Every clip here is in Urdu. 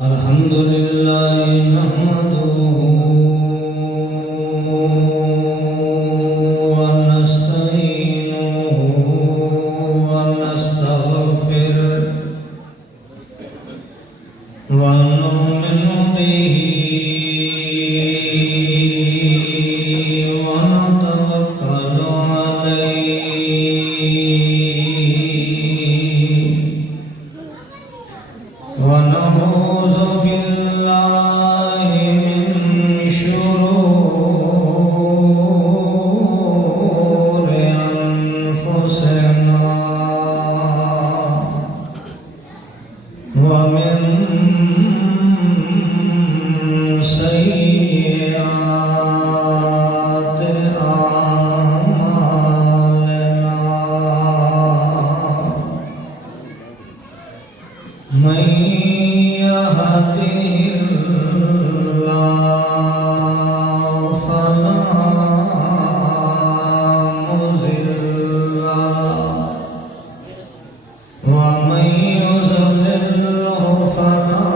الحمد لله نحمده ونستعينه ونستغفره ونؤمن به ونتوكل عليه ونعوذ بالله من شرور أنفسنا ومن سيئات أعمالنا من يهده الله فلا مضل له ومن يضلله فلا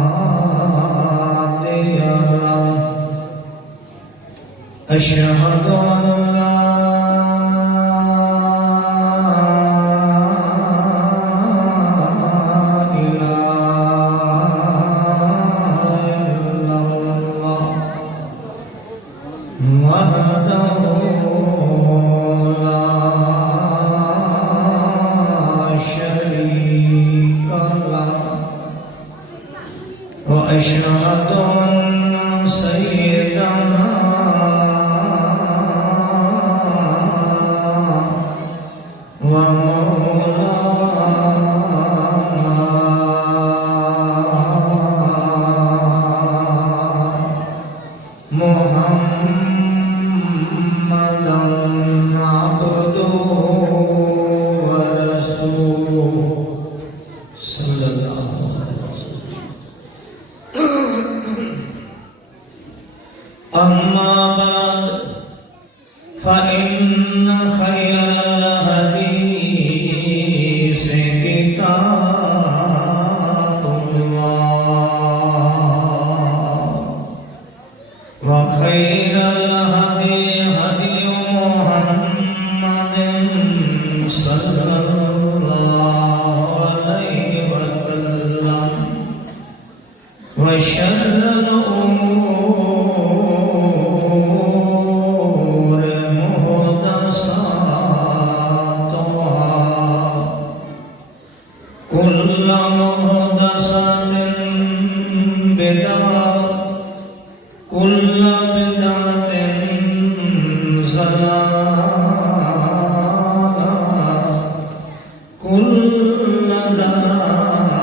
هادي له أشهد أن لا وحده لا شريك له وأشهد أن سيدنا ومولانا محمدًا عبده ورسوله صلى الله عليه وسلم. أما بعد فإن خير الحديث كتاب الله وخير الهدي هدي محمد صلى الله عليه وسلم وشر الأمور محدثاتها كل محدثة بدعة كل بدعة ضلالة كل ضلالة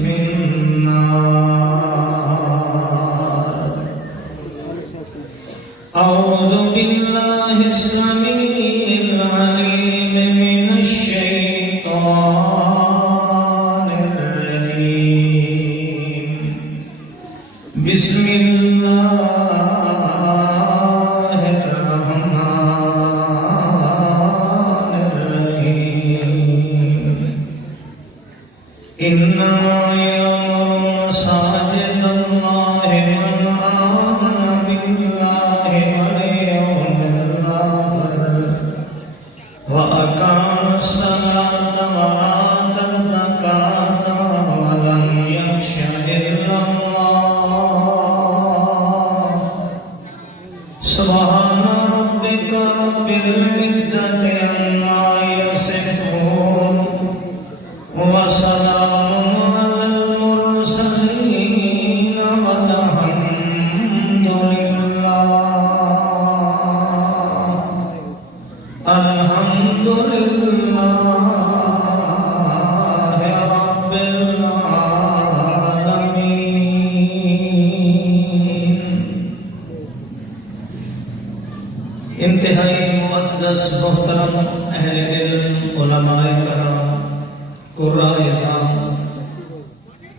في النار. أعوذ بالله السميع العليم من الشيطان الرجيم. بسم الله الرحمن الرحيم. إنما يأمر مساجد الله من آمن بالله واليوم الآخر وأقام الصلاة وآتى الزكاة ولم يخش إلا الله. سبحان ربك رب العزة عما يصفون وسلام على المرسلين والحمد لله. الحمد لله رب العالمين. انتہائی معزز محترم اہل علم علماء کرام قراء اعظام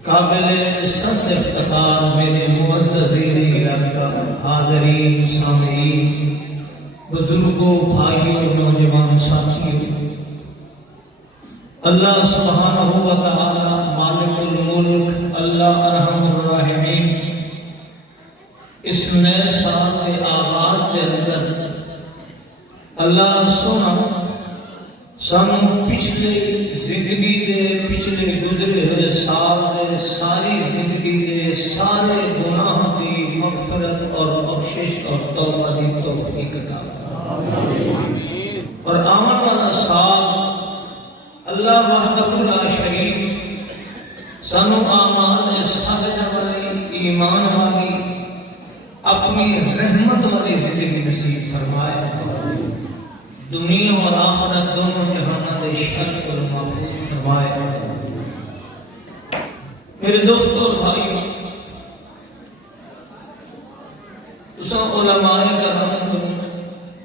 قابل سخت افتخار میرے معززین علاقہ حاضرین سامعین بزرگوں بھائیوں نوجوان ساتھیوں اللہ سبحانہ و تعالی مالک الملک، اللہ ارحم الراحمین، اس نئے سال کے آغاز کے اندر اللہ سونا سانو پچھلے زندگی دے پچھلے گزرے ہوئے سال دے ساری زندگی دے سارے گناہ دی مغفرت اور بخشش اور توبہ دی توفیق عطا فرمائے، اور آمن والا سال اللہ وحدہ لا شریک سانو اعمال صالحہ والی، ایمان والی، اپنی رحمت والی زندگی نصیب فرمائے، دنیا اور آخرت دونوں جہانوں دے شر کو محفوظ فرمائے۔ میرے دوستو اور بھائیو، تساں علماء کرام کو،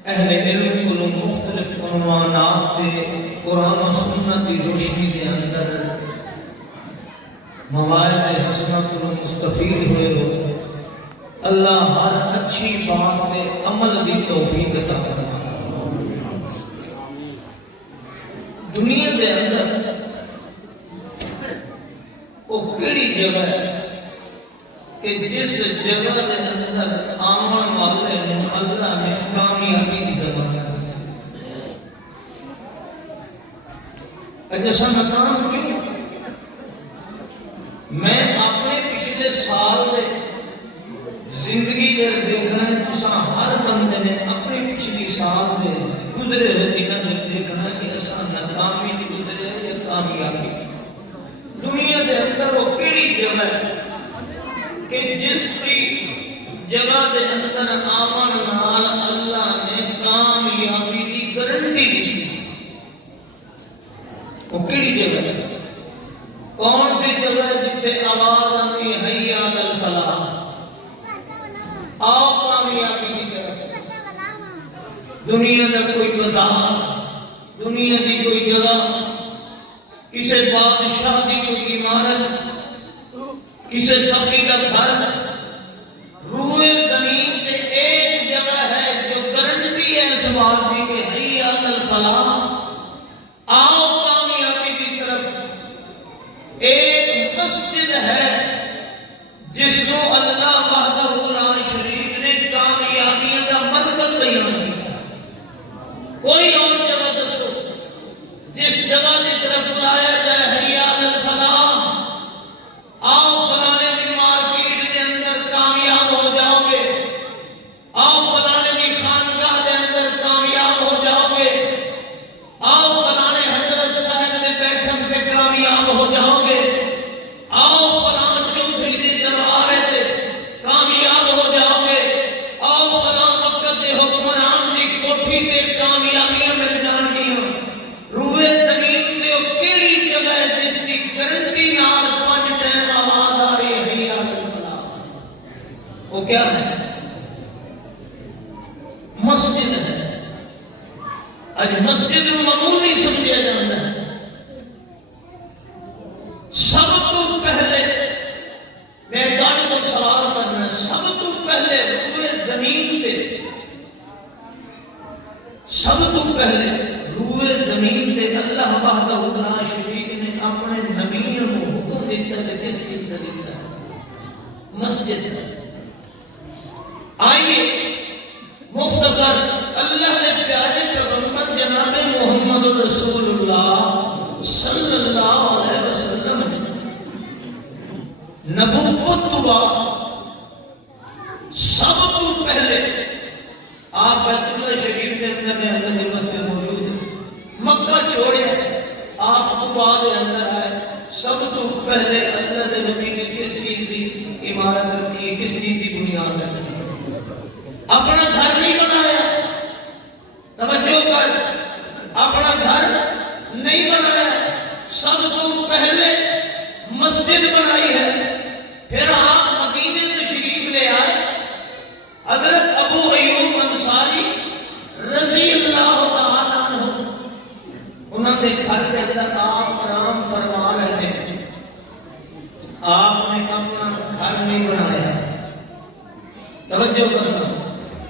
اہل علم کو مختلف عنوانات تے قرآن و سنت کی روشنی کے اندر مواعظ حسنہ کو مستفید ہوئے ہو، اللہ ہر اچھی بات میں عمل بھی توفیق عطا فرمائے۔ دنیا دے اندر وہ کیڑی جگہ ہے کہ جس جگہ دے اندر آمن والے نے اللہ نے کامیابی کی زبان دی۔ اجسا ناکام کیوں؟ میں اپنے پچھلے سال دے زندگی دے دیکھنا ہے، تساں ہر بندے نے اپنے پچھلی سال دے گزرے ہوئے دنوں میں دیکھنا کہ اساں ناکامی دی گزرے یا کامیابی۔ دنیا دے اندر وہ کیڑی جگہ ہے کہ جس کی جگہ دے اندر آمن نال اللہ نے کامیابی دی گارنٹی دی؟ وہ کیڑی جگہ ہے؟ کون سی جگہ ہے جتھے آواز آتی ہے حی علی الفلاح، آؤ کامیابی کی طرف؟ دنیا کا کوئی بازار، دنیا کی کوئی جگہ، کسی بادشاہ کی کوئی عمارت، کسی سخی کا گھر، روئے زمین پہ ایک جگہ ہے جو گارنٹی ہے اس بات کی کہ حی علی الفلاح، آؤ کامیابی کی طرف۔ ایک مسجد ہے جس کو اللہ وحدہ لا شریک نے کامیابیوں کا مرکز بیان کیا۔ کوئی اور جگہ دسو جس جگہ کی طرف بلایا جائے حی علی الفلاح، آؤ فلانے کی مارکیٹ کے اندر کامیاب ہو جاؤ گے، آؤ فلانے کی خانقاہ کے اندر کامیاب ہو جاؤ گے، آؤ فلانے حضرت صاحب کے بیٹھک پہ کامیاب ہو جاؤ گے، آؤ فلان چوتھری کے دربار سے کامیاب ہو جاؤ گے، آؤ فلاں وقت کے حکمران کی کوٹھی سے کامیابیاں مل جانگیاں۔ روئے زمین سے وہ کیڑی جگہ ہے جس کی گارنٹی نال 5 ٹائم آواز آ رہی ہے حی علی الفلاح؟ وہ کیا ہے؟ مسجد ہے۔ آج مسجد نو معمولی سمجھا جاتا ہے۔ سب تو پہلے میں گل کو سوال کرنا، سب تو پہلے روئے زمین تے، سب تو پہلے روئے زمین تے اللہ وحدہ لا شریک نے اپنے نبیوں کو حکم دیتا ہے کس چیز کا دیتا ہے؟ مسجد۔ آئیے مختصر اللہ نے پیارے پیغمبر جناب محمد رسول اللہ صلی اللہ علیہ وسلم نے نبوت تو بعد سب تو پہلے آپ بیت اللہ شریف کے اندر میں حضرت مسجد موجود ہے، مکہ چھوڑے آپ تو بعد اندر آئے، سب تو پہلے اللہ کے نبی نے کس چیز کی عمارت رکھی، کس چیز کی بنیاد رکھی؟ اپنا گھر نہیں بنایا، توجہ کر، اپنا گھر نہیں بنایا، سب تو پہلے مسجد بنائی ہے۔ پھر آپ مدینے تشریف لے آئے، حضرت ابو ایوب انصاری رضی اللہ تعالیٰ عنہ، انہوں نے گھر کے اندر آپ آرام فرما رہے ہیں، آپ نے اپنا گھر نہیں بنایا۔ توجہ کرنا،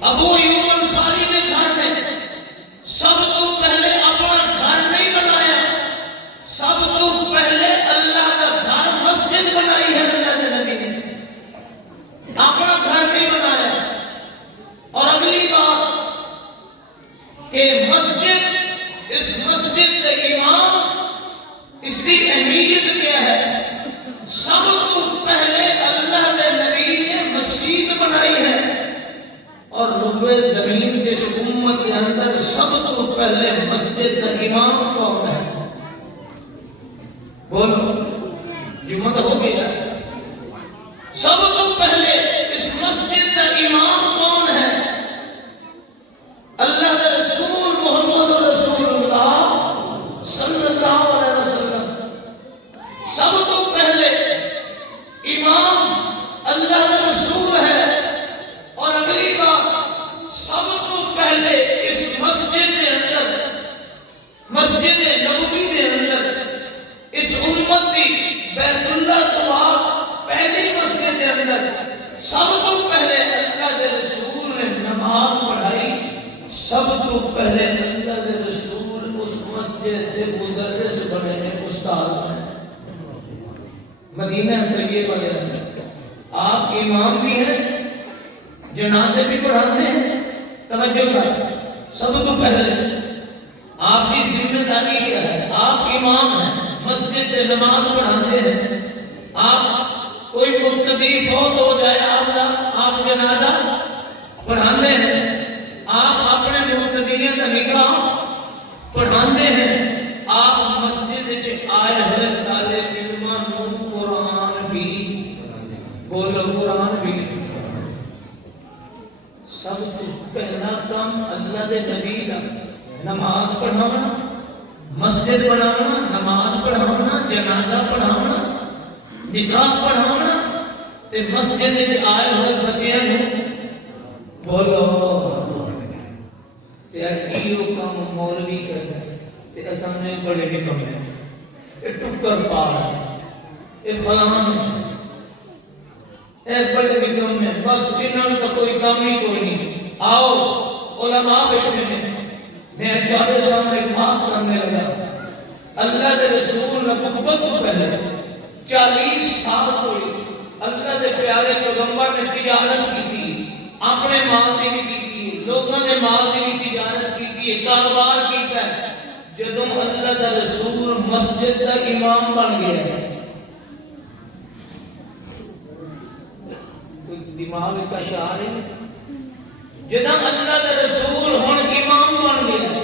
ابو ایوب انصاری نے گھر میں سب تو پہلے اپنا گھر نہیں بنایا، اللہ علیہ وسلم سب تو پہلے امام اللہ کا رسول ہے، اور اگلی بات سب تو پہلے اس مسجد کے اندر، مسجد نبوی کے اندر، اس امت کی بیت اللہ تو آپ پہلی مسجد کے اندر سب تو پہلے اللہ کے رسول نے نماز پڑھائی. سب تو پہلے اللہ کے رسول اس مسجد کے مدرس بنے نے، استاد بنے مدینہ طیبہ کے اندر. آپ امام بھی ہیں، جنازے بھی پڑھاتے ہیں. توجہ کر، سب تو پہلے آپ کی ذمہ داری کیا ہے؟ آپ امام ہیں، مسجد میں نماز پڑھاتے ہیں. آپ کوئی مقتدی فوت ہو جائے آپ جنازہ پڑھاتے ہیں. آپ اپنے مقتدیوں کا نکاح پڑھاتے ہیں. آپ مسجد سے آئے ہوئے طالب علماں کو قرآن بھی بولو، قرآن بھی. سب سے پہلا کام اللہ دے نبی کا نماز پڑھانا، مسجد بنانا، نماز پڑھانا، جنازہ پڑھانا، نکاح پڑھانا تے مسجد وچ آئے ہوئے بچیاں نوں بولو. تے ایو کام مولوی کرنا تے اساں نے بڑے نکمے، اے ٹکر پا اے فلان اے بڑے نکمے، بس انہاں کا کوئی کام ہی کوئی نہیں. آؤ علماء بیٹھے ہیں، میں تمہارے سامنے بات کرنے لگا. اللہ کے رسول نے بہت پہلے 40 سال کوئی اللہ کے پیارے پیغمبر نے تجارت کی تھی، اپنے مال کی بھی کی تھی، لوگوں نے مال کی بھی تجارت کی تھی، کاروبار کیتا ہے. جدوں اللہ کا رسول مسجد کا امام بن گیا، کوئی دماغ کا شعار ہے. جدوں اللہ کا رسول ہن امام بن گیا،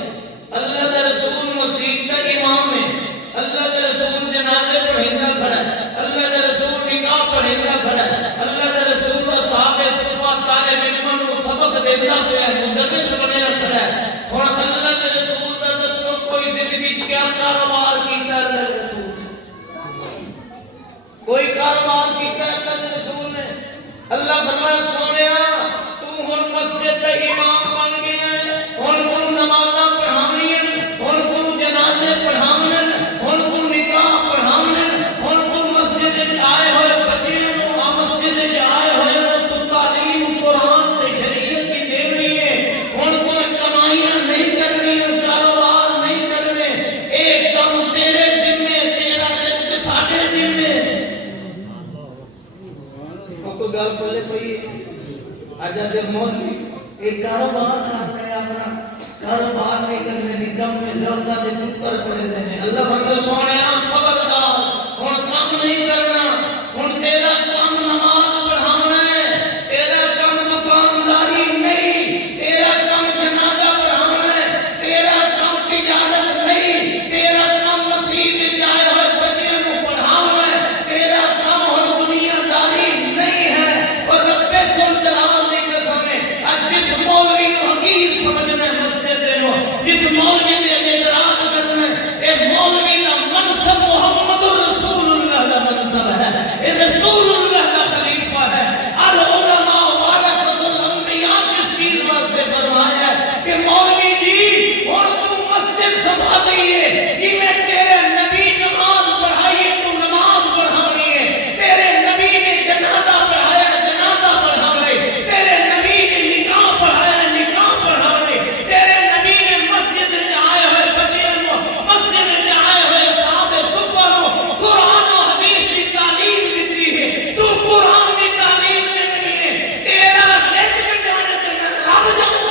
اللہ کا رسول مسجد کا امام ہے، اللہ کا رسول جنازے پڑھیندا کھڑا ہے، اللہ کا رسول نکاح پڑھیندا کھڑا ہے، اللہ کا رسول اصحاب صفہ طالب علم کو سبق دیندا پیا ہے، مدرس بنیا کھڑا ہے. ہن اللہ کے رسول دا دسو کوئی زندگی کیا کاروبار کیتا ہے اللہ کے رسول نے؟ کوئی کاروبار کیتا ہے اللہ کے رسول نے؟ اللہ فرمایا سونیا تو ہن مسجد دا امام بن گیا ہے، ہن تو نمازاں پڑھانی ہیں، ہن تو جنازے پڑھاونے ہیں، ہن تو نکاح پڑھاونے ہیں، ہن تو مسجد وچ آئے ہوئے بچیاں نوں مسجد وچ آئے ہوئے نوں تو تعلیم قرآن تے شریعت کی دینی ہے. ہن تو کمائیاں نہیں کرنی، کاروبار نہیں کرنے، ایک کم تیرے ذمے، تیرا رزق ساڈے ذمے. کوئی گل پلے پئی اج دے مولوی ایک کاروبار کرتا ہے، اپنا کاروبار نہیں کرنے نکم میں لوگاں دے ٹکر پڑے نے. اللہ فرماتا سونیا خبردار، ہن کام نہیں کرنا، ہن تیرا کام نماز پڑھانا ہے، تیرا کام دکانداری نہیں، تیرا کام جنازہ پڑھانا ہے، تیرا کام تجارت نہیں، تیرا کام مسجد وچ آئے ہوئے بچیاں کو پڑھانا ہے، تیرا کام ہن دنیا داری نہیں ہے. اور رب ذوالجلال دی قسم ہے، جس مولوی کو حقیر سمجھنا ہے مسجد دے نو، جس مولوی نے اعتراض کرنا ہے، اے مولوی کا منصب محمد رسول اللہ کا منصب ہے، اے رسول اللہ کا خلیفہ ہے. العلماء ورثۃ الانبیاء جس چیز واسطے فرمایا ہے کہ مولوی جی اور تو مسجد سنبھالیے، کہ میں تیرے نبی نماز پڑھائیے تو نماز پڑھانی ہے، تیرے نبی نے جنازہ پڑھایا جنازہ پڑھانا ہے، تیرے نبی نے نکاح پڑھایا نکاح پڑھانا ہے، تیرے نبی نے مسجد میں آئے ہوئے بچیاں کو، مسجد میں آئے ہوئے اصحاب صفہ کو قرآن و حدیث کی تعلیم دیتی ہے. تو قرآن کی تعلیم دینی ہے، تیرا رزق جانے تے رب جانے.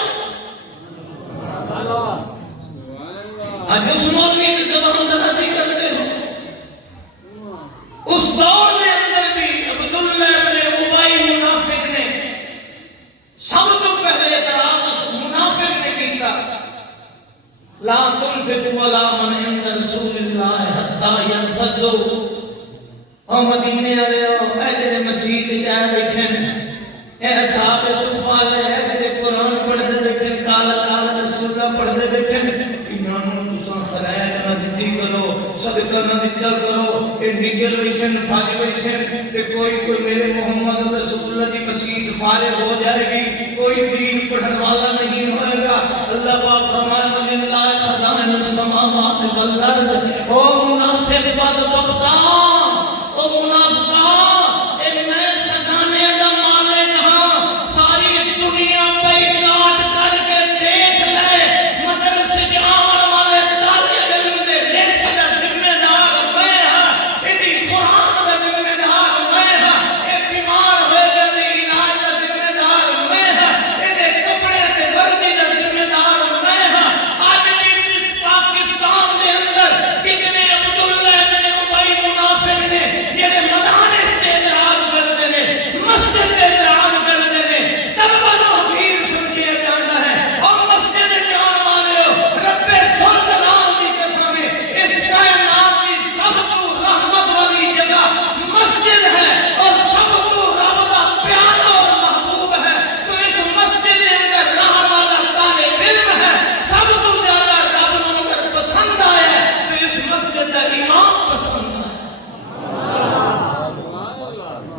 آج اس مولوی کی زبان درازی کرتے ہو. اس دور میں اندر بھی عبداللہ ابن ابی منافق نے سب تو پہلے اعتراض اس منافق نے کیتا، لا تنفقوا ولا من عند رسول اللہ حتی ينفضوا. او مدینے والے اے جڑے مسجد وچ آئے بیٹھے نے، اے اصحاب صفہ والے اے جڑے قرآن پڑھتے بیٹھے قال قال رسول اللہ پڑھتے بیٹھے، انہاں نوں تساں خلائق نہ دتی کرو. صدقہ نہ دتا کرو اے نکل ویسن بھاج ویسن تے کوئی میرے محمد رسول اللہ کی مسجد فارغ ہو جائے گی کوئی دین پڑھن والا نہیں ہوئے گا اللہ پاک فرمائے وَلِلَّهِ خَزَائِنُ السَّمَاوَاتِ وَالْأَرْضِ او منافق بدبختاں او منافقاں اے میں خزانے دا مالک ہاں ساری دنیا پہ کاٹ کر کے دیکھ لے مدرسے جاون والے طالب علم دے لیکھے دا ذمہ دار میں ہاں ایدی قرآن دا ذمہ دار میں ہاں اے بیمار ہوئے گا دی علاج دا ذمہ دار میں ہاں ایدے کپڑے تے وردی دا ذمہ دار میں ہاں آج بھی پاکستان دے اندر کتنے عبداللہ بن ابی منافق نے جڑے مدارس تے اعتراض کرتے نے مسجد تے اعتراض کرتے نے طلبہ نو حقیر سمجھیا جاتا ہے اور مسجد جان والے رب ذوالجلال دی قسم اس کائنات کی سب تو رحمت والی جگہ مسجد ہے اور سب تو رب دا پیارا اور محبوب ہے تو اس مسجد کے اندر رہنے والا طالب علم ہے سب تو زیادہ رب نو اگر پسند آیا ہے تو اس مسجد کا امام پسند ہے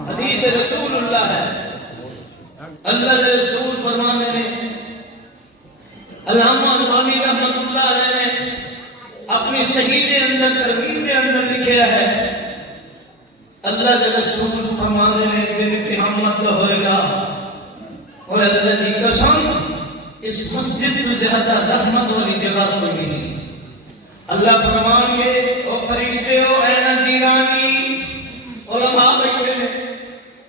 حدیث رسول اللہ ہے اللہ کے رسول فرمانے نے علامہ البانی رحمت اللہ علیہ نے اپنی صحیح کے اندر ترغیب کے اندر لکھا ہے اللہ کے رسول فرمانے نے دن قیامت ہوئے گا اور اللہ کی قسم اس مسجد سے زیادہ رحمت والی جگہ کوئی نہیں اللہ فرمان گے او فرشتے ہو اے نجیرانی علماء بیٹھے ہیں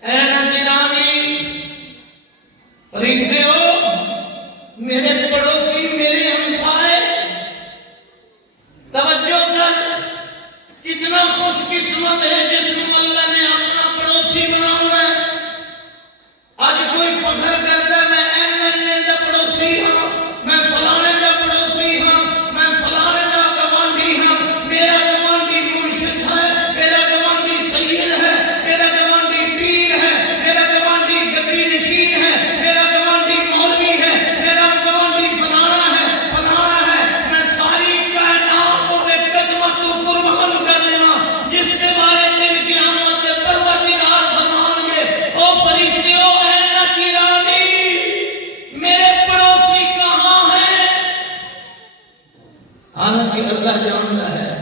اے نجیرانی فرشتے ہو میرے پڑوسی میرے ہمسائے توجہ کر کتنا خوش قسمت ہے جس کو اللہ نے اپنا پڑوسی بنایا ہے آج کوئی فخر کرتا ہے میں ایم دا پڑوسی ہوں میں فلانے دا پڑوسی ہوں میں فلانے دا گوانڈی ہوں میرا گوانڈی مرشد ہے میرا گوانڈی سید ہے میرا گوانڈی پیر ہے میرا گوانڈی گدی نشین ہے میرا گوانڈی مولوی ہے میرا گوانڈی فلانا ہے میں ساری کائنات کو ایک خدمت کو قربان کرنے ہاں جس کے بارے دن قیامت کے پروردگار فرمان گے او فرشتیوں اے نجیرانی میرے پڑوسی کہاں ہیں حالانکہ اللہ جانتا ہے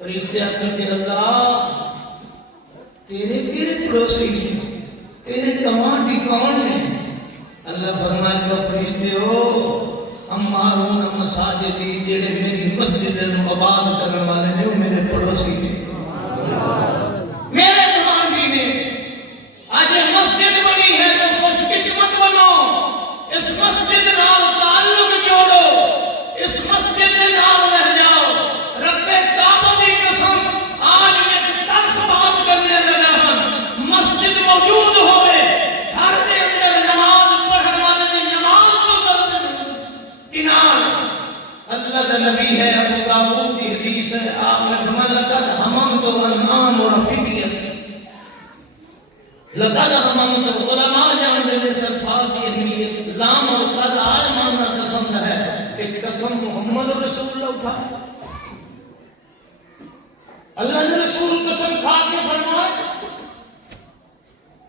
فرشتے آخر کے اللہ تیرے کیڑے پڑوسی ہیں تیرے گوانڈی کون ہیں اللہ فرمائے گا فرشتے ہو امارون مساجدی جڑے میری مسجد نو آباد کرنے والے نے وہ میرے پڑوسی ہیں میرے گوانڈی نے آج مسجد بنی ہے تو خوش قسمت بنو اس مسجد نال تعلق جوڑو اس مسجد کے نال رہ جاؤ رب کعبہ کی قسم آج میں تلخ بات کرنے لگا ہوں مسجد موجود ہوئے گھر کے اندر نماز پڑھنے والے کی نماز کو کرتے کنار اللہ کا نبی ہے ابو داؤد کی حدیث ہے آپ نے فرمایا لقد حممت ان آمر فدیت لقد حممت علماء جانتے ہیں اس الفاظ کی اہمیت لام اور قد آئے ماننا قسم ہے کہ قسم محمد رسول اللہ اٹھا اللہ نے رسول قسم کھا کے فرمائے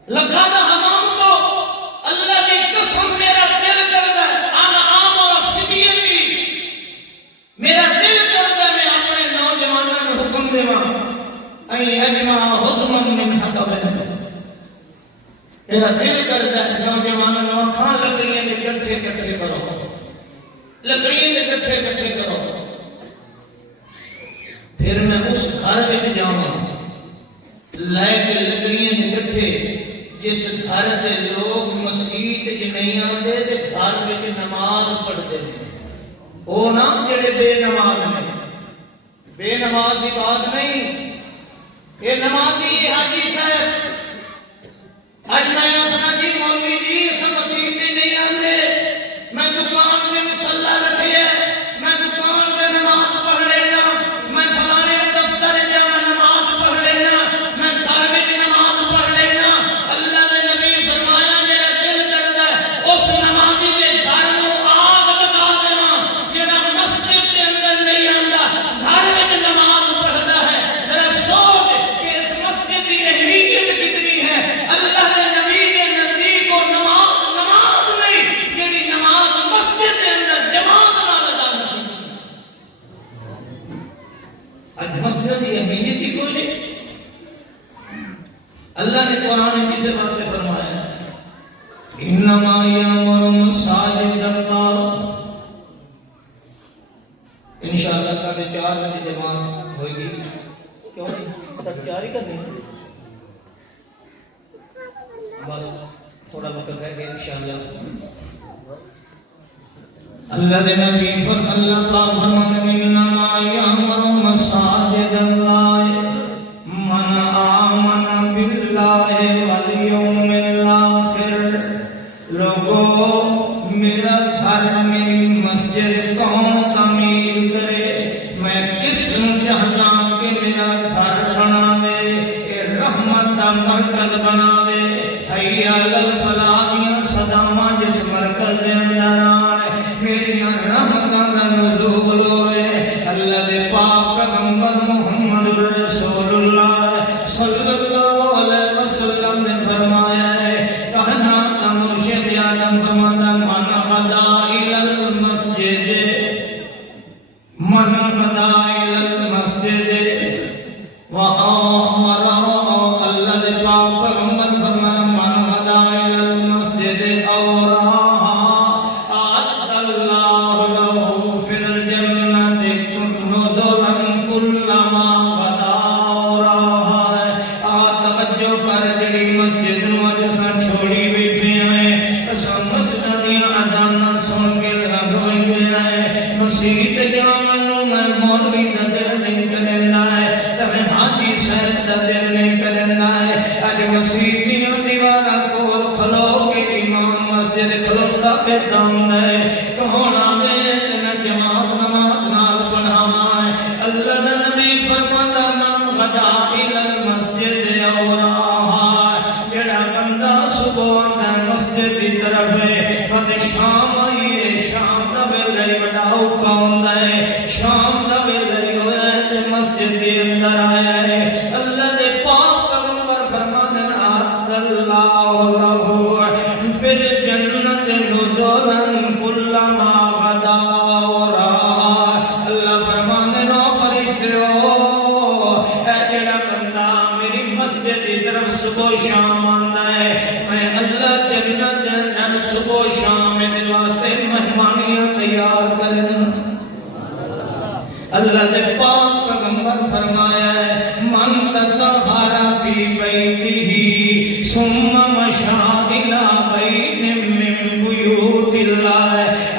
لقد حممت اللہ کی قسم میرا دل کرتا ہے انا آمر فدیتی میرا دل کرتا ہے میں اپنے نوجوانوں کو حکم دیواں این یجمع حزما من حطب میرا دل کرتا ہے نوجوانوں نے کھا لکڑیاں کے گٹھے اکٹھے کرو لکڑیاں کے گٹھے اکٹھے کرو پھر میں اس گھر وچ جاواں لے کے لکڑیاں کے گٹھے جس گھر دے لوگ مسجد وچ نہیں آندے تے گھر وچ نماز پڑھتے ہیں وہ نا جڑے بے نماز ہیں بے نماز کی بات نہیں یہ نمازی یہ حاجی صاحب آج میں اپنا جی مولوی جی اس مسجد سے نہیں آتے میں دکان پہ مصلی رکھی ہے میں دکان پہ نماز پڑھ لینا میں فلانے دفتر جا میں نماز پڑھ لینا میں گھر میں نماز پڑھ لینا اللہ نے نبی فرمایا میرا دل کرتا ہے اس نمازی کے گھر میں آگ لگا دینا جڑا مسجد کے اندر نہیں آتا گھر میں نماز مسجد کی اہمیت ہی کوئی نہیں. اللہ نے قرآن میں کسے واسطے فرمایا انما یامر مساجد اللہ. انشاءاللہ 4:30 بجے جماعت ہوئے گی. کیوں 4:30 ہی کرنی ہے؟ بس تھوڑا وقت رہ گیا انشاءاللہ. اللہ دے نبی اللہ پاک فرماتے انما یامر مساجد اللہ من آمن باللہ والیوم الاخر. لوگو میرا گھر میری مسجد کون تعمیر کرے؟ میں کس چاہنا کہ میرا گھر بناوے رحمت کا مرکز بناوے. حیا الفلاح دیاں صداواں جس مرکز دے اندر آن میری رحمتاں دا نزول ہوئے. اللہ دے پاک پیغمبر محمد رسول اللہ صلی اللہ علیہ وسلم نے فرمایا ہے کہنا تا مرشد عالم فرماتا من غدا الی المسجد من غدا الی المسجد وآمر. اللہ دے پاک پیغمبر فرمایا من غدا الی المسجد اوراہا اعد اللہ له فی الجنت نزلا کلما غدا اوراہا. توجہ کر جڑی مسجد نو اج اساں چھوڑی بیٹھے ہیں اساں مسجد دیاں اذاناں سن کے لگ ہوئے ہیں. مسجد جان نو میں مولوی دا دل نہیں کرندا ہے تے حاجی صاحب دا دل نہیں کرندا ہے. اج مسجد دیاں دیواراں کول کھلو کے امام مسجد کھلوتا پہچاندا ہے کون آوے تے جماعت نماز نال پڑھاواں. اللہ دا نبی فرماتا من غدا الی المسجد اوراہا. جڑا بندہ صبح آندا مسجد دی طرف ہے تے شام آئی ہے شام دا ویلے بڑا اوکھا ہوندا ہے شام دا ویلے ہویا ہے تے مسجد دے اندر آیا ہے. اللہ دے پاک پیغمبر فرماتے ہیں اعد اللہ له فی الجنت نزلا کلما غدا اوراہا. اللہ فرماتے ہیں او فرشتو اے جڑا بندہ میری مسجد کی طرف صبح شام آندا ہے میں اللہ جنت دے اندر صبح شام دے واسطے مہمانیاں تیار کرنا. اللہ دے پاک پیغمبر فرمایا ہے من تطہر فی بیتہ ثم مشى الی بیت من بیوت اللہ.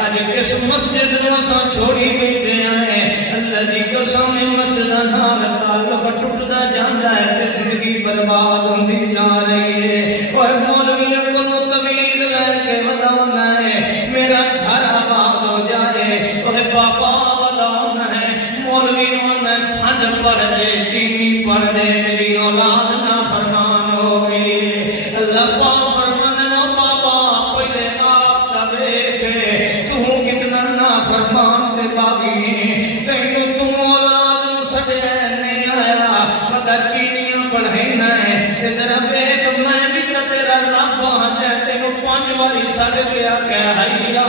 اج کس مسجد نو اساں چھوڑی بیٹھے ہیں اللہ دی قسم مسجد نال تعلق ٹوٹدا جاندا ہے تے زندگی برباد ہوندی جا رہی ہے. اوے مولویاں کولوں تویل لے کے ودانا ہے میرا گھر آباد ہو جائے. اوے بابا ودانا ہے مولوی نو نہ کھنڈ پڑ دے چینی پڑ دے میری اولاد نافرمان ہو گئی. اللہ پاک فرماتے ہیں بابا پہلے آپ دا ویکھ تو کتنا نافرمان تے باغی تینوں تو اولاد نو سڈیا نہیں آیا مگر چینیاں پڑھائنا ہے تے ذرا ویکھ میں بھی تے تیرا رب ہاں تینوں 5 واری سڈ گیا کہ حیا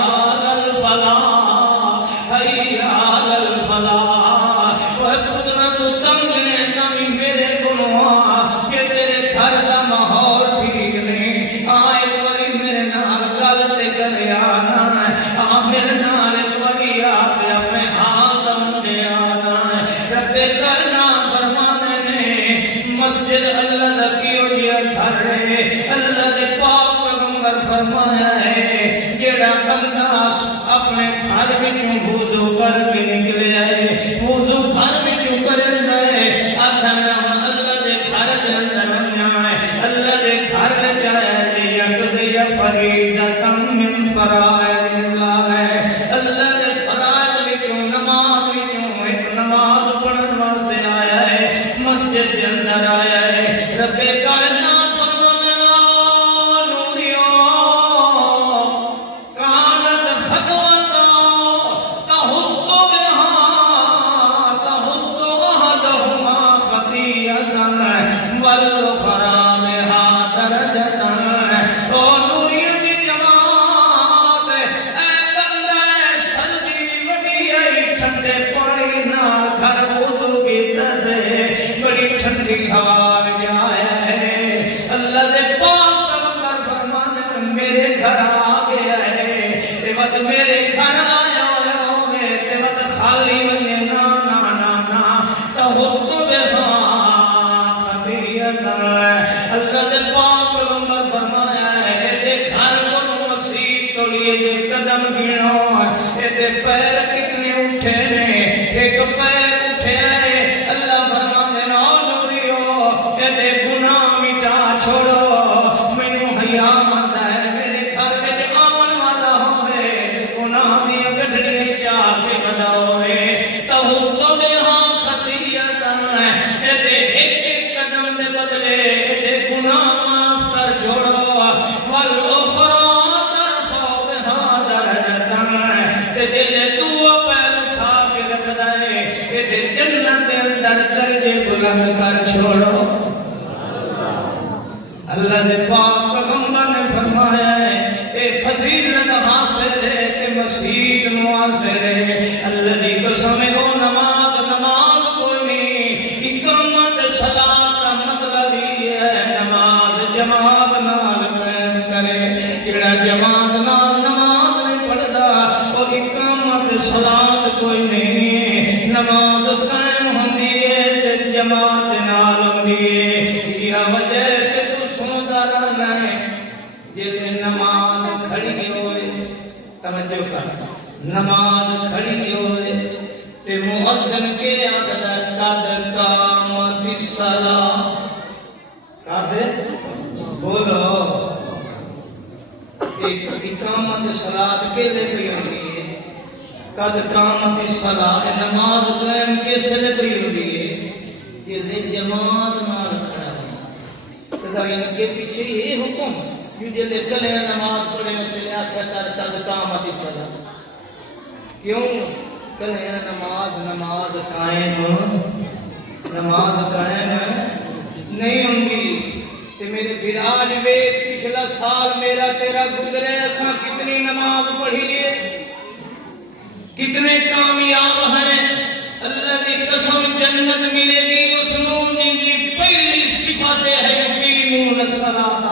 الفلاح حیا الفلاح. اوے پترا تو تنگ ہے تاوی میرے گناہ کہ تیرے گھر دا ماحول ٹھیک نہیں. ایک واری میرے نال گل تے کرے آنا میرے نال ایک واری آ کے اپنے حال دا منڈے آنا. رب کرنا فرمانے نے مسجد اللہ دا کیوں جیا گھر ہے. اللہ دے پاک پیغمبر فرمایا ہے جڑا بندہ اپنے گھر وچوں وضو کر کے نکلے آئے وضو گھر وچوں کرندا ہے آکھدا میں ہن اللہ دے گھر دے اندر آیا ہے اللہ دے گھر وچ آیا ہے یقضی فریضۃ من فرائض اللہ ہے. اللہ دے فرائض وچوں نماز وچوں ایک نماز پڑھن واسطے آیا ہے مسجد دے اندر آیا ہے. رب کائنات تہت بہا خطیت اللہ دے پاک پیغمبر فرمایا ہے دے گھر کو مسیح تو لیے دے قدم گنو دے پیر کتنے اٹھے نے ایک پیر اٹھے آئے اللہ فرمانے نا نوریو دے گناہ مٹا چھوڑو مینوں حیا آندا ہے میرے گھر وچ آون والا ہوئے گناہ دی گڈھڑی چاہ کے بداوے تہت بہا خطیت دے ایک ایک قدم دے بدلے دے گناہ معاف کر چھوڑو والاخرى ترفع بها درجة دل تو پیر اٹھا کے رکھ دے کہ جنت کے اندر درجے بلند کر چھوڑو اللہ دے پاک پیغمبر نے فرمایا ہے اے فضیلت حاصل ہے تے مسجد معاصر ہے اللہ دی قسم کو نماز کوئی نہیں اقامت صلاۃ کا مطلب یہ ہے نماز جماعت نال قائم کرے جڑا جماعت نال نماز نہیں پڑھدا او اقامت صلاۃ کوئی نہیں نماز قائم ہوندی ہے تے جماعت نال ہوندی ہے یہ وجہ کہ تو سندا رہنا ہے جیسے نماز کھڑی ہوئے توجہ کر نماز کھڑی ہوئے تے مؤذن کے آخدا قد قامت الصلاۃ قد بولو ایک اقامت صلاۃ کے لئے بھی ہوتی ہے قد قامت الصلاۃ نماز قائم کس لئے بھی ہوتی ہے جیسے جماعت نال کھڑا ہے تو ان کے پیچھے یہ حکم جو جلے کلے نماز پڑھے اسے لے آخر کر قد قامت الصلاۃ کیوں کلے نماز قائم نہیں ہوں گی تے میرے بھراج ویک پچھلا سال میرا تیرا گزرے اساں کتنی نماز پڑھی ہے کتنے کامیاب ہیں اللہ کی قسم جنت ملے گی اس نور کی پہلی صفت ہے یقیمون الصلاۃ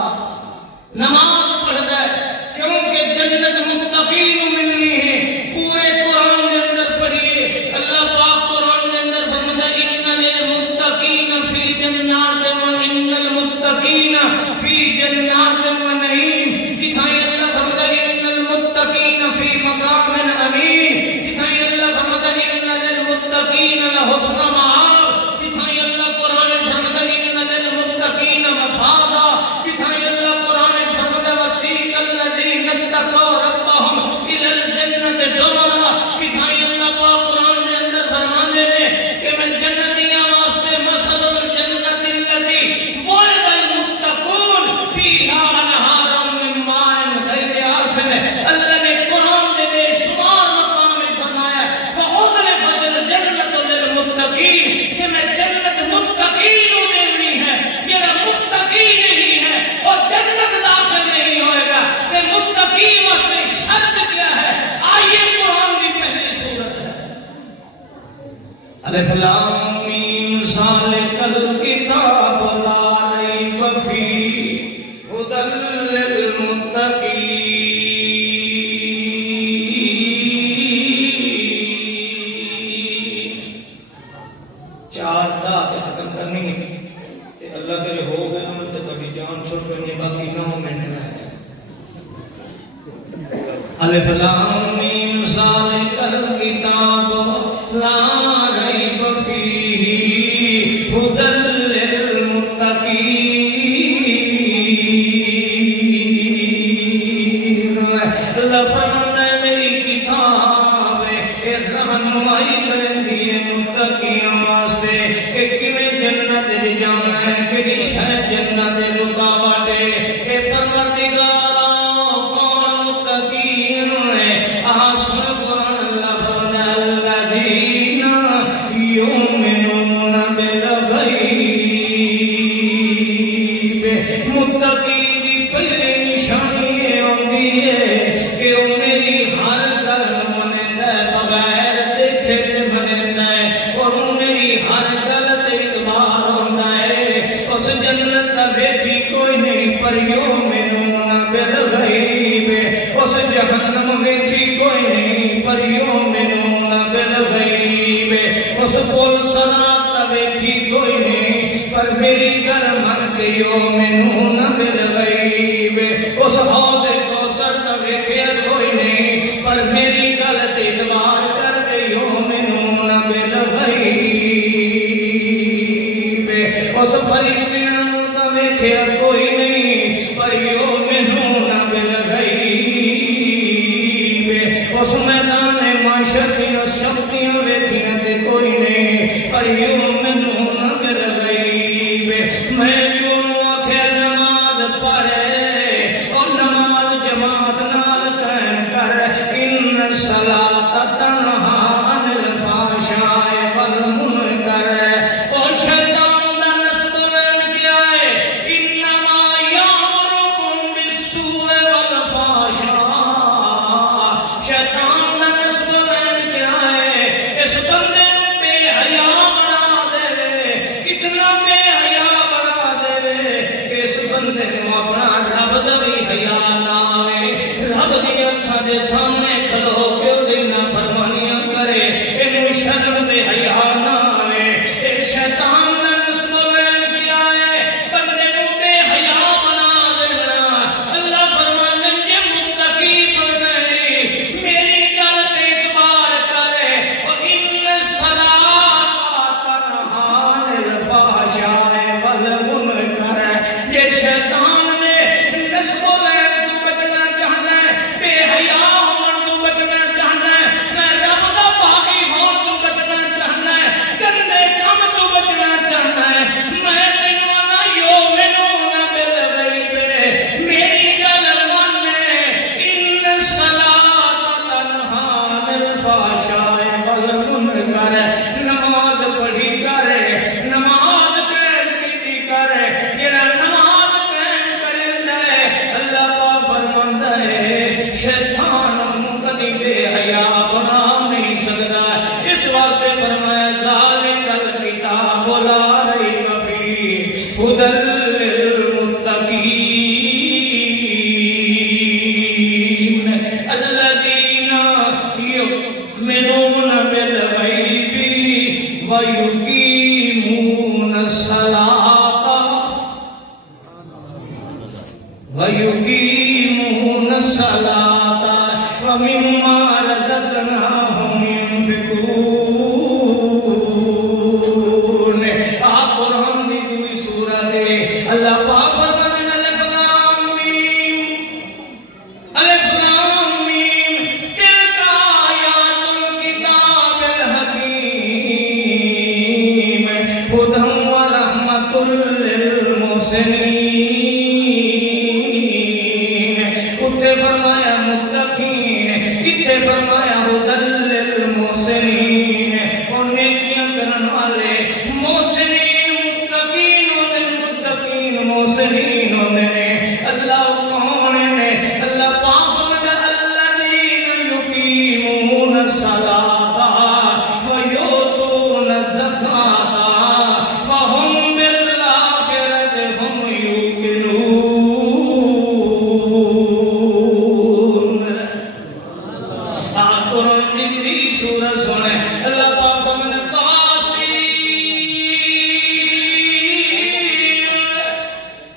نماز پڑھتا ہے کیونکہ جنت متقین ملنی ہے پورے قرآن کے اندر پڑھیے اللہ پاک قرآن کے اندر فرماتا ہے ان للمتقین فی جنات و ان المتقین فی جنات و نعیم جتھائیں اللہ فرماتا ہے ان المتقین فی مقام امین جتھائیں اللہ فرماتا ہے ان للمتقین لحسن مآب جتھائیں اللہ قرآن فرماتا ہے ان للمتقین مفازا جتھائیں اللہ قرآن فرماتا ہے وسیق الذین اتقوا ربهم الی الجنۃ زمرا جتھائیں اللہ پاک قرآن کے اندر فرماتے ہیں کہ میں جنتیاں واسطے مثل الجنۃ التي وعد المتقون فیہا انہار من ماء غیر آسن اللہ نے قرآن کے بے شمار مقام میں فرمایا وَأُزْلِفَتِ الْجَنَّةُ لِلْمُتَّقِينَ کہ میں جنت متقین کو دینی ہے یہ متقی نہیں ہے اور جنت داخل نہیں ہوئے گا کہ متقی وقت شرط کیا ہے آئیے قرآن کی پہلی صورت ہے الف لام میم ذالک الکتاب لا ریب فیہ ھدی للمتقین چار دات ختم کرنی ہے کہ اللہ تیرے ہو گئے ہم تو کبھی جان چھوٹ کرنی باقی 9 منٹ رہ گئے الف لام میم ذالک الکتاب لا ریب فیہ ھدی للمتقین اللہ فرماتا ہے میری کتاب ہے رہنمائی کریں دیئے متقیاں واسطے کہ کیویں جنت جانا ہے کہ شاید جنت رکاوٹ ہے اے پروردگارا کون متقین ہے سن قرآن اللہ فرماتا ہے الذین یؤمنون بالغیب متقی دی پہلی نشانی یہ ہوتی ہے کہ وہ میری ہر گل منیندا ہے بغیر دیکھے تے منیندا ہے اور وہ میری ہر گل تے اعتبار ہوندا ہے اس جنت دا ویکھی کوئی نہیں پر یؤمنون بالغیب اس جہنم ویکھی کوئی نہیں پر یؤمنون بالغیب اس پل صراط یؤمنون بالغیب اس حوض کوثر دا ویکھیا کوئی نہیں پر میری گل تے اعتبار کر کے یؤمنون بالغیب اس فرشتیاں نوں دا ویکھیا کوئی نہیں پر یؤمنون بالغیب اس میدان معاشر دیاں شکتیاں ویکھیاں تے کوئی نہیں پر یؤمنون بالغیب میں جو آکھے نماز پڑھے اور نماز جماعت نال قائم کر ان الصلاۃ تنہا عن الفحشاء والمنکر او شیطان دا نسل کیا ہے انما یامرکم بالسوء والفحشاء شیطان دا نسل کیا ہے اس بندے نو بے حیا بنا دے کتنا بے حیا بنا دے کہ اس بندے نو اپنا رب دا بھی حیا نہ آوے رب دی اکھاں دے سامنے کھلو کے دی نافرمانیاں کرے اینو شرم تے حیا نہ آوے اے شیطان دا نسل کیا ہے بندے نو بے حیا بنا دینا اللہ فرمانے جے متقی بنے میری گل تے اعتبار کرے اور ان الصلاۃ تنہا عن الفحشاء والمنکر یہ شیطان نے نسل تو بچنا چاہنا ہے بے حیا ہون تو بچنا چاہنا ہے میں رب دا باغی ہون تو بچنا چاہنا ہے گندے کام تو بچنا چاہنا ہے میں تینوں نہ یؤمنون بالغیب میری گل من ان الصلاۃ تنہا عن الفحشاء والمنکر نماز پڑھی کرے نماز قائم کی کرے جڑا نماز قائم کریندا ہے اللہ پاک فرماندا ہے شیطان کدی بے حیا بنا نہیں سکدا اس واسطے فرمایا ذالک الکتاب لا ریب فیہ ھدی للمتقین الذین یؤمنون بالغیب ویقیمون الصلاۃ وَيُقِيمُونَ الصَّلَاةَ وَمِمَّا رَزَقْنَاهُمْ يُنْفِقُونَ آپ قرآن دی دوئی سورت ہے اللہ پاک فرمانے الف لام میم الف لام میم تلک آیات الکتاب الحکیم ھدی ورحمۃ للمحسنین کتے فرمایا متقین کتے فرمایا ھدی للمحسنین اور نیکیاں کرن والے محسنین متقین محسنین ہوندے نے اللہ کون نے اللہ پاک فرماتا الذین یقیمون الصلاۃ ویؤتون الزکاۃ وهم بالآخرۃ هم یوقنون آپ قرآن کی تیسری سورت سنے اللہ پاک فرماتا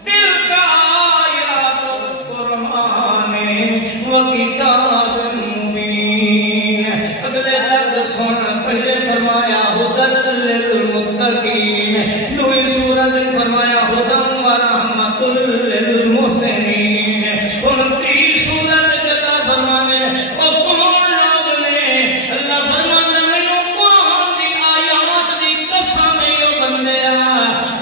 تلک آیات القرآن وکتاب مبین اگلے لفظ سن پہلے فرمایا ھدی للمتقین دوسری سورت فرمایا ھدی ورحمۃ للمحسنین اور تیسری سورت اللہ فرمانے او کون لوگ نے اللہ فرماتا مینوں قرآن دی آیات دی قسم یو بندیا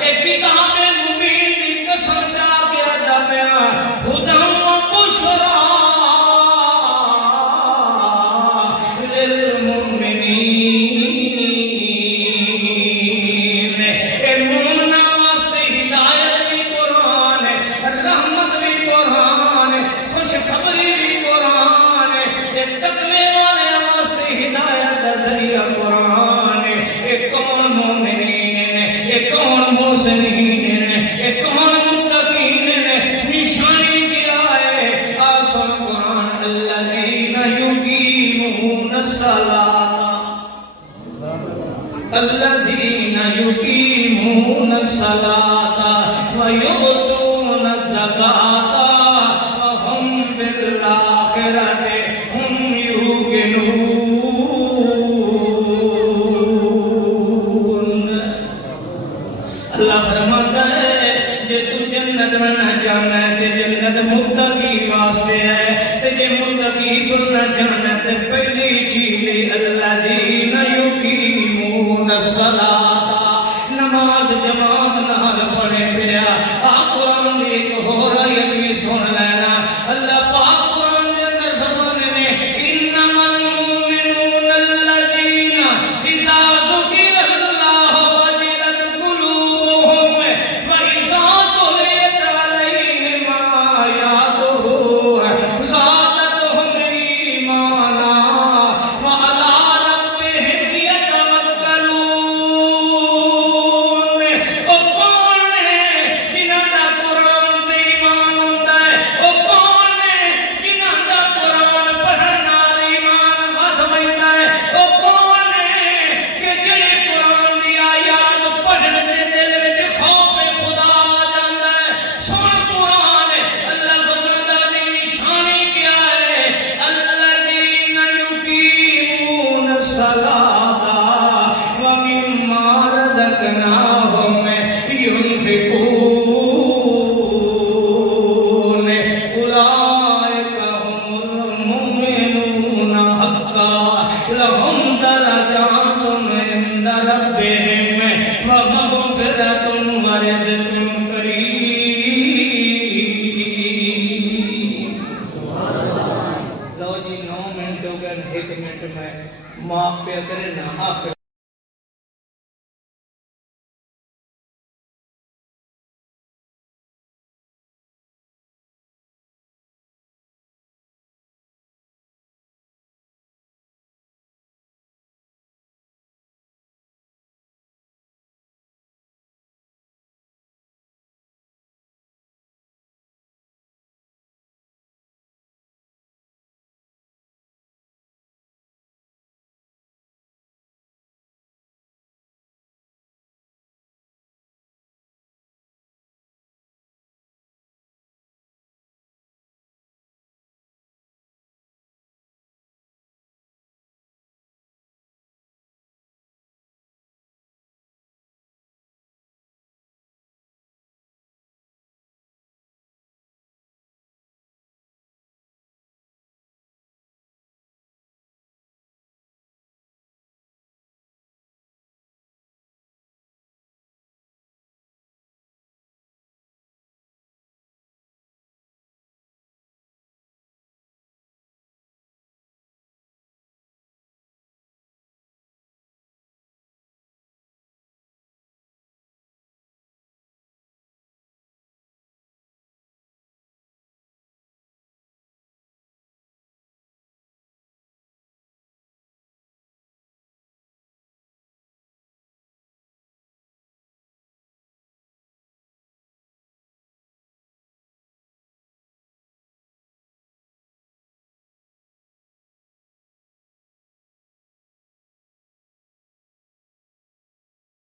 اے کتاب مبین دی قسم چا کے ادا پیا ھدی و بشرا للمؤمنین اے مومناں واسطے ہدایت بھی قرآن ہے رحمت بھی قرآن ہے خوشخبری بھی قرآن ہے اے تقوی والے واسطے ہدایت کا ذریعہ قرآن ہے اے کون مومنین نے اے کون محسنین نے اے کون متقین نے نشانی کیا ہے آسان قرآن الذین یقیمون الصلاۃ الذین يقيمون الصلاة ويؤتون الزكاة وهم بالآخرة هم يوقنون. اللہ فرماتا ہے جے تو جنت میں چاہنا ہے تے جنت متقی واسطے ہے تے جے متقی بننا چاہنا ہے تے پہلی چیز الذین یقیمون الصلاۃ، نماز جماعت نال پڑھے پیا. قرآن دی ایک اور آیت بھی سن لینا. اللہ پاک قرآن دے اندر فرمانے نے انما المؤمنون الذین اذا ذکر اللہ وجلت قلوبهم واذا تليت عليهم آیاتہ زادتهم ایمانا وعلی ربهم یتوکلون. او کون ہے جنہاں دا قرآن تے ایمان ہوندا ہے؟ او کون ہے جنہاں دا قرآن پڑھن نال ایمان ود ویندا ہے؟ او کون ہے کہ جڑے قرآن دی آیات پڑھن تے دل وچ خوف خدا آ جاندا ہے؟ سن قرآن اللہ فرماندا دی نشانی کیا ہے؟ الذین یقیمون الصلاۃ ومما رزقناہم ينفقون اولئک هم المؤمنون حقا لهم درجات عند ربهم ومغفرۃ ورزق کریم. لو جی 9 منٹ ہو گئے، 1 منٹ میں معاف پہ کرے نا آخر